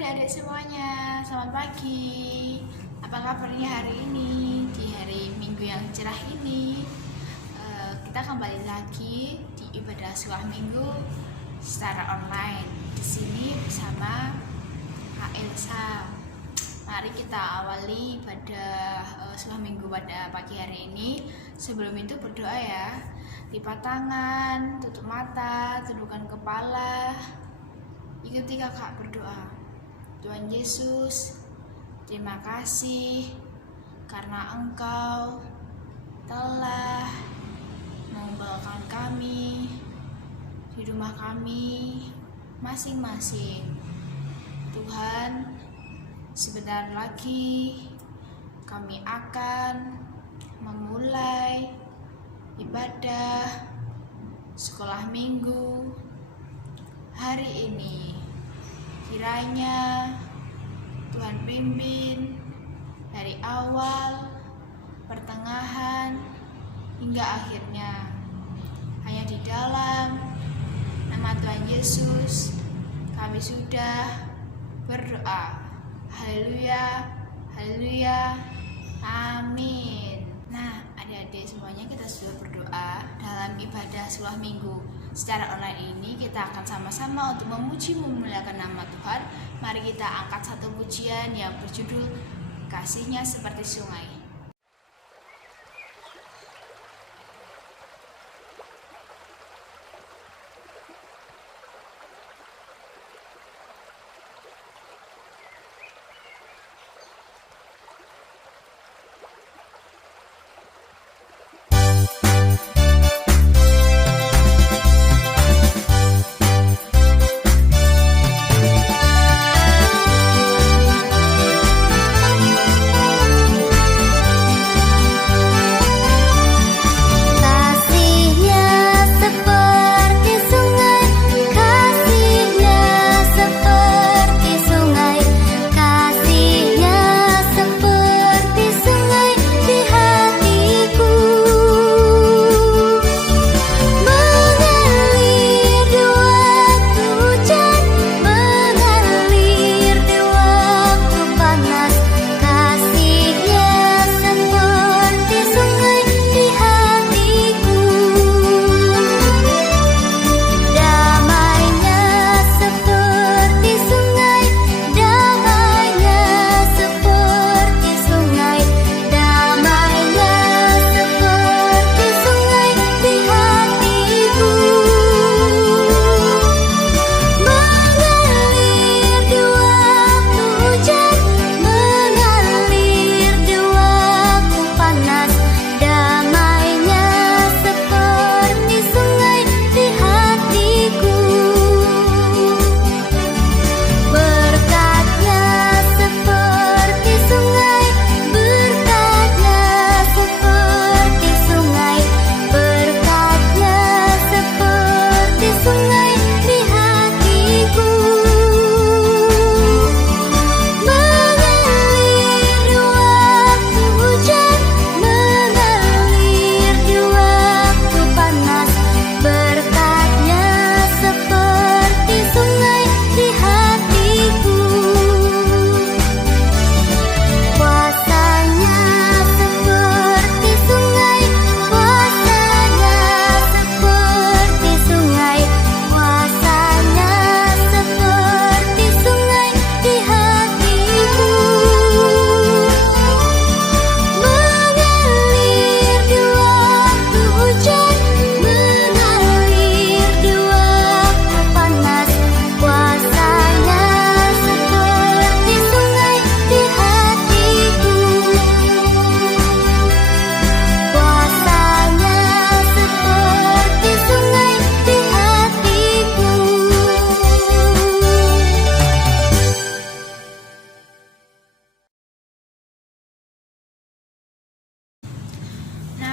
adik-adik semuanya, selamat pagi. Apa kabarnya hari ini? Di hari Minggu yang cerah ini, kita kembali lagi di ibadah sekolah Minggu secara online. Di sini bersama Kak Elsa. Mari kita awali ibadah sekolah Minggu pada pagi hari ini. Sebelum itu berdoa ya. Lipat tangan, tutup mata, tundukkan kepala. Ikuti kakak berdoa. Tuhan Yesus, terima kasih karena Engkau telah membawakan kami di rumah kami masing-masing. Tuhan, sebentar lagi kami akan memulai ibadah sekolah minggu hari ini. Kiranya Tuhan pimpin dari awal, pertengahan, hingga akhirnya. Hanya di dalam nama Tuhan Yesus kami sudah berdoa. Haleluya, haleluya, amin. Nah, adik-adik semuanya, kita sudah berdoa dalam ibadah sekolah minggu secara online ini. Kita akan sama-sama untuk memuji memuliakan nama Tuhan. Mari kita angkat satu pujian yang berjudul Kasih-Nya Seperti Sungai.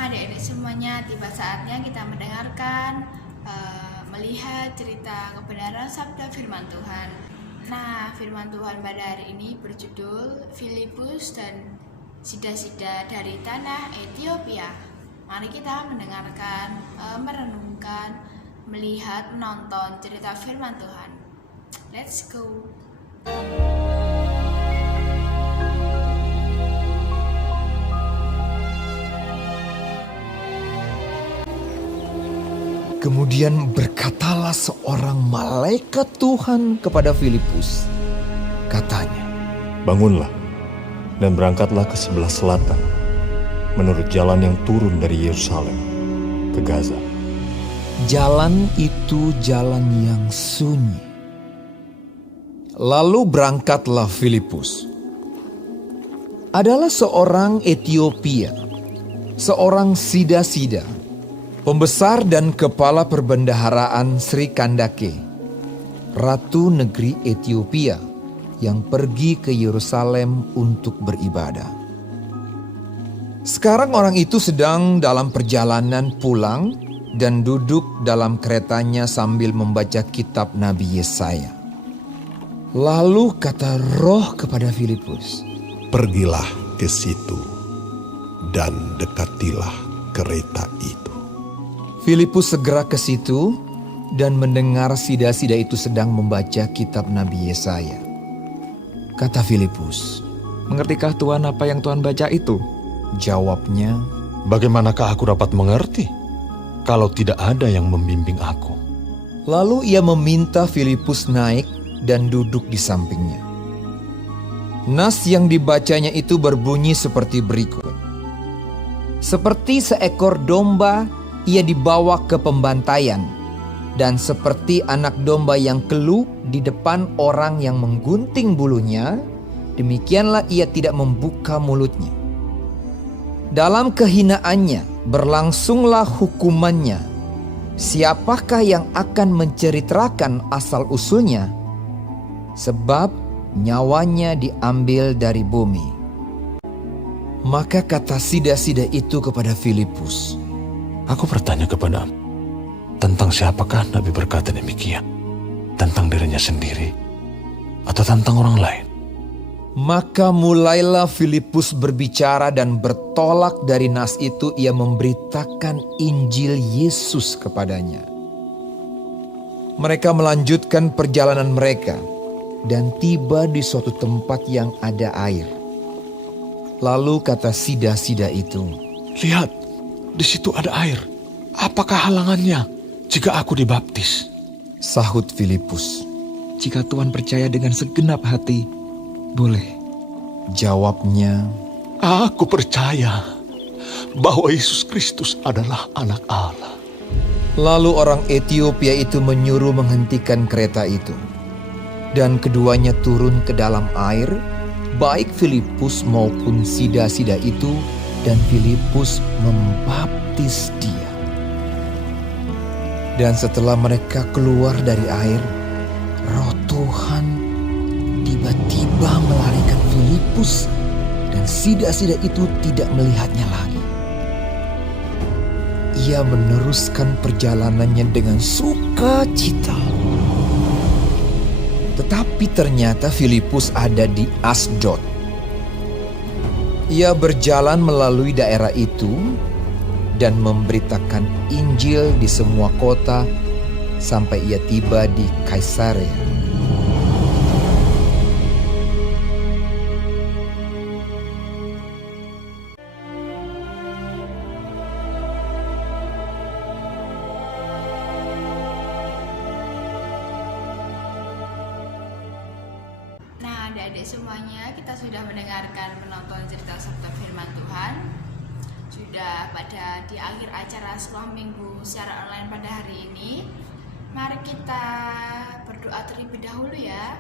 Adik-adik semuanya, tiba saatnya kita mendengarkan, melihat cerita kebenaran sabda firman Tuhan. Nah, firman Tuhan pada hari ini berjudul Filipus dan Sida-sida dari tanah Ethiopia. Mari kita mendengarkan, merenungkan, melihat, menonton cerita firman Tuhan. Let's go. Kemudian berkatalah seorang malaikat Tuhan kepada Filipus. Katanya, "Bangunlah dan berangkatlah ke sebelah selatan, menurut jalan yang turun dari Yerusalem ke Gaza." jalan itu jalan yang sunyi. Lalu berangkatlah Filipus. Adalah seorang Etiopia, seorang Sida-Sida, pembesar dan kepala perbendaharaan Sri Kandake, ratu negeri Etiopia yang pergi ke Yerusalem untuk beribadah. Sekarang orang itu sedang dalam perjalanan pulang dan duduk dalam keretanya sambil membaca kitab Nabi Yesaya. Lalu kata Roh kepada Filipus, "Pergilah ke situ dan dekatilah kereta itu." Filipus segera ke situ dan mendengar Sida-Sida itu sedang membaca kitab Nabi Yesaya. Kata Filipus, "Mengertikah Tuhan apa yang Tuhan baca itu?" Jawabnya, "Bagaimanakah aku dapat mengerti kalau tidak ada yang membimbing aku?" lalu ia meminta Filipus naik dan duduk di sampingnya. Nas yang dibacanya itu berbunyi seperti berikut. Seperti seekor domba ia dibawa ke pembantaian, dan seperti anak domba yang keluh di depan orang yang menggunting bulunya, demikianlah ia tidak membuka mulutnya. Dalam kehinaannya berlangsunglah hukumannya. Siapakah yang akan menceritakan asal-usulnya? Sebab nyawanya diambil dari bumi. Maka kata Sida-Sida itu kepada Filipus, "Aku bertanya kepadamu, tentang siapakah Nabi berkata demikian? Tentang dirinya sendiri atau tentang orang lain?" Maka mulailah Filipus berbicara dan bertolak dari nas itu ia memberitakan Injil Yesus kepadanya. Mereka melanjutkan perjalanan mereka dan tiba di suatu tempat yang ada air. Lalu kata Sida-Sida itu, "Lihat, di situ ada air. Apakah halangannya jika aku dibaptis?" Sahut Filipus, "Jika Tuhan percaya dengan segenap hati, boleh." Jawabnya, "Aku percaya bahwa Yesus Kristus adalah Anak Allah." Lalu orang Etiopia itu menyuruh menghentikan kereta itu. Dan keduanya turun ke dalam air, baik Filipus maupun Sida-Sida itu, dan Filipus membaptis dia. Dan setelah mereka keluar dari air, Roh Tuhan tiba-tiba melarikan Filipus, dan Sida-Sida itu tidak melihatnya lagi. Ia meneruskan perjalanannya dengan sukacita. Tetapi ternyata Filipus ada di Asdod. Ia berjalan melalui daerah itu dan memberitakan Injil di semua kota sampai ia tiba di Kaisarea. Nah, adik-adik semuanya, kita sudah mendengarkan menonton cerita Sabda Firman Tuhan. Sudah pada di akhir acara sekolah minggu secara online pada hari ini. Mari kita berdoa terlebih dahulu ya.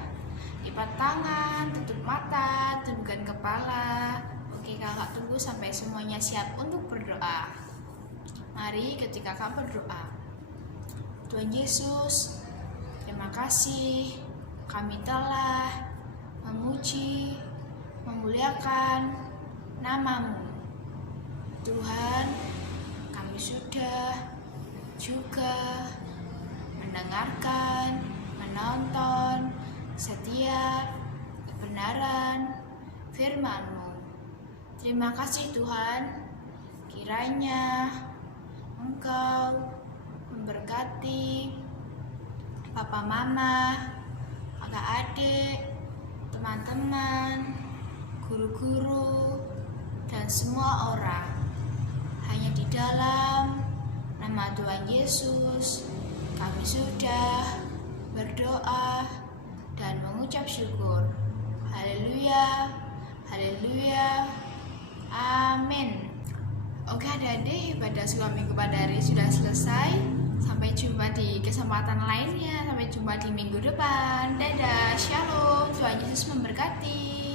Lipat tangan, tutup mata, tundukkan kepala. Oke, kakak tunggu sampai semuanya siap untuk berdoa. Mari ketika kakak berdoa. Tuhan Yesus, terima kasih kami telah memuji, memuliakan nama-Mu. Tuhan, kami sudah juga mendengarkan, menonton setiap kebenaran firman-Mu. Terima kasih Tuhan, kiranya Engkau memberkati Papa Mama, kakak adik, teman-teman, guru-guru, dan semua orang. Hanya di dalam nama nama Tuhan Yesus, kami sudah berdoa dan mengucap syukur. Haleluya, haleluya, amin. Oke adik-adik, ibadah sekolah minggu pada hari sudah selesai. Sampai jumpa di kesempatan lainnya. Sampai jumpa di minggu depan. Dadah, shalom, Tuhan Yesus memberkati.